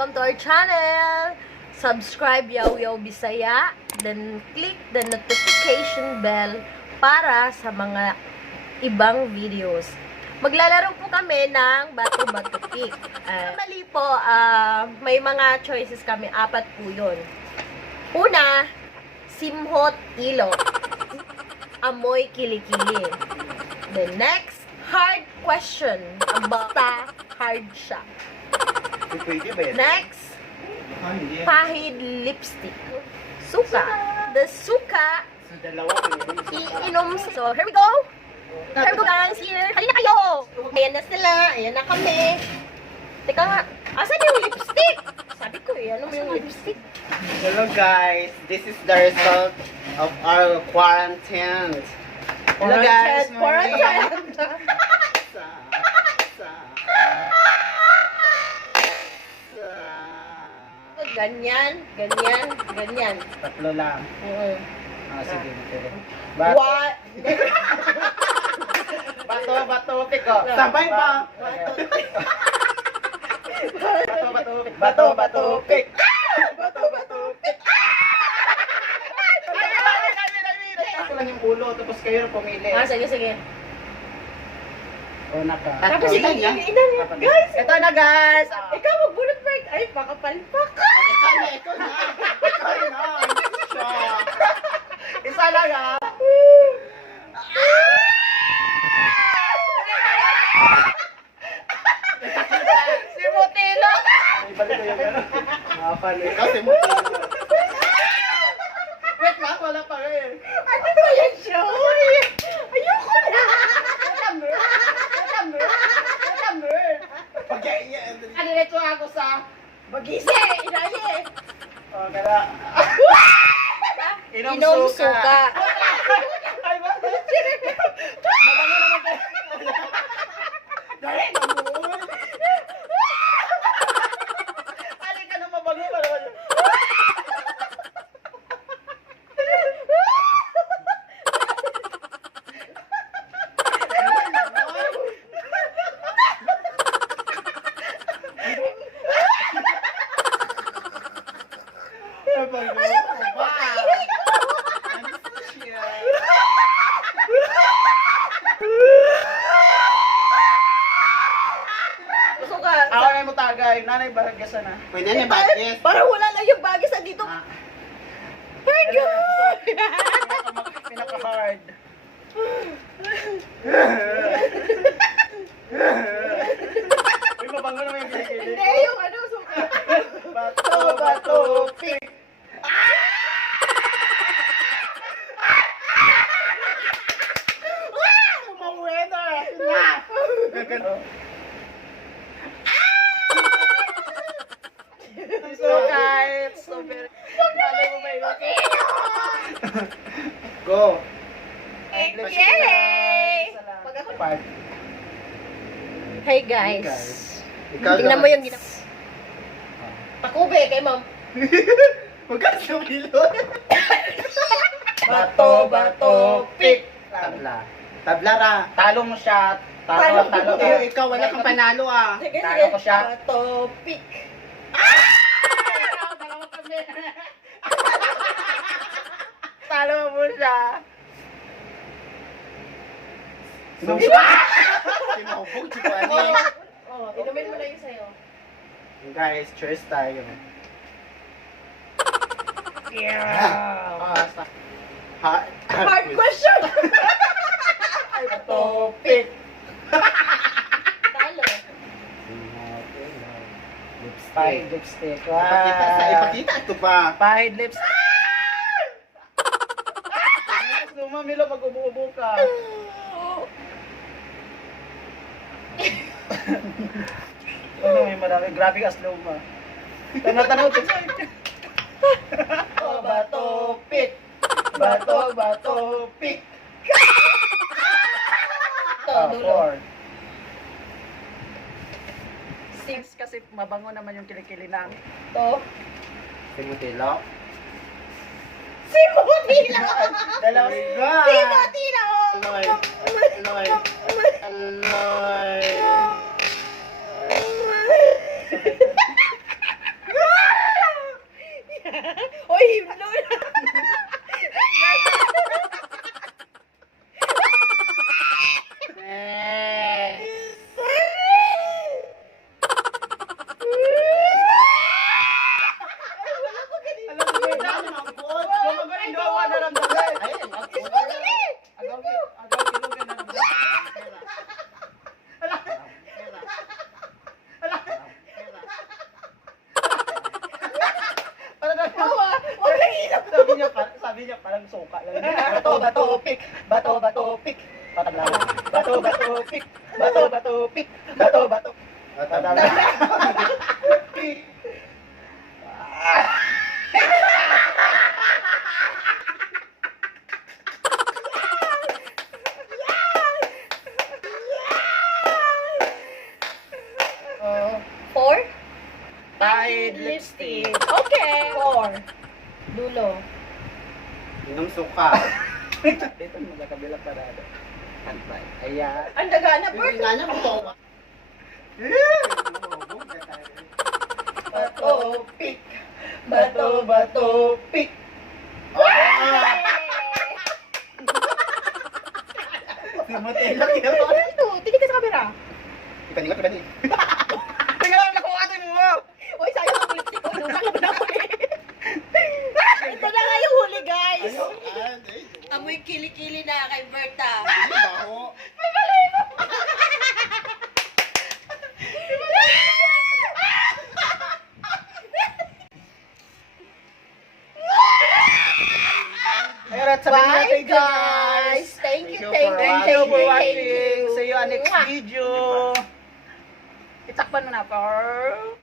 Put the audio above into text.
welcome to our channel. Subscribe Yaw Yaw Bisaya, then click the notification bell para sa mga ibang videos. Maglalaro po kami ng bato-bato pick. Mali po, may mga choices kami, 4 po yun. Una, simhot ilo. Amoy kilikili. The next, hard question. Basta hard siya. Next, pahid lipstick. Suka. The suka, iinom. So, here we go. Here we go guys. Here. Halina kayo. Ayan na sila. Ayan na kami. Teka nga. Asan yung lipstick? Sabi ko eh. Ano yung lipstick? Hello guys, this is the result of our quarantine. Hello guys, Quarantine. Ganyan, ganyan, ganyan. Tatlo lang. Sige. What? Bato, piko. Sabay pa. Bato, pik. Ako lang yung ulo, tapos kayo na pumili. Sige. O, naka. Tapos Ito ilan niya? Guys! Ito na guys! Ikaw magbulot ba? Ay, pakapalpak. Ikaw na. Hindi siya. Isa lang ha. Si Mutilo! Ibalik ko yung gano'n. Nakapalo. Ikaw si Mutilo. Wait lang, wala pa rin. Ano ba yan, Joy? Ayoko na! Ano nito ako sa... Magise! Inaye! O, kaya... Inom suka. Ay, ba? Mabango naman tayo. Dali, nabuhay. Halika na, mabango ka naman. Suka. Ako na mo tagay, nanay bahagyasan na. Pwede na bahagyan. Parang wala lang yung bagay sa dito. My God! Pinaka-hard. Uy, mabango naman yung kilikili. Hindi, yung ano, suka. Bato, pik. Mawena! Na! So guys, so very... Malay mo ba yun? Go! Yay! Pag ako... Part. Hey guys. Ikaw Tingnan mo yung ginawa. Ah. Pakube kay ma'am. Huwag ka sumilot. Bato, pik. Tabla ra. Talo mo siya. Talo ka. Ikaw, wala kang panalo ah. Sige, Talo ko siya. Bato, pick. Dalawa kami. Talo mo siya. Sinubog si Pani. Inumin mo na yung sayo. Guys, cheers tayo. Hard question! Topic. Talo. Pahid lipstick. Ipakita ito pa. Pahid lipstick. Sumamilo pag ubo-ubo ka. Ano may marami. Grabe ka slow pa. Tanaw ito sa Bato, pik. Bato, pik. Dulo. 6 kasi mabango naman yung kilikili namin. To. Simutilo. Simutilo! Dalawa. Simutilo! Aloy. sabi niya parang suka lang. Bato, pick. Bato, pick. Patabla. Bato, pick. Bato, pick. Bato. Patabla. Pick. Four? Tide lipstick. Okay. Four. Dulo. Inom suka. Dito mo sa kabila parado. Antay. Ayan. Ang daga na, Bert. Nga niya mo. Bato, pick. Bato, pick. Si Motelo kaya. Ito, tingin ka sa camera. Ipaningot. Tingnan lang nakuha mo. Uy, sayang ang lipstick ko. Nakalaban ako eh. Ito na nga yung huli, guys. Amoy kili-kili na kay Berta. Baho. Ayun, at sabihin Bye, natin guys. Thank you for watching. See you on next Mwah. video. Itakpan mo na, Par.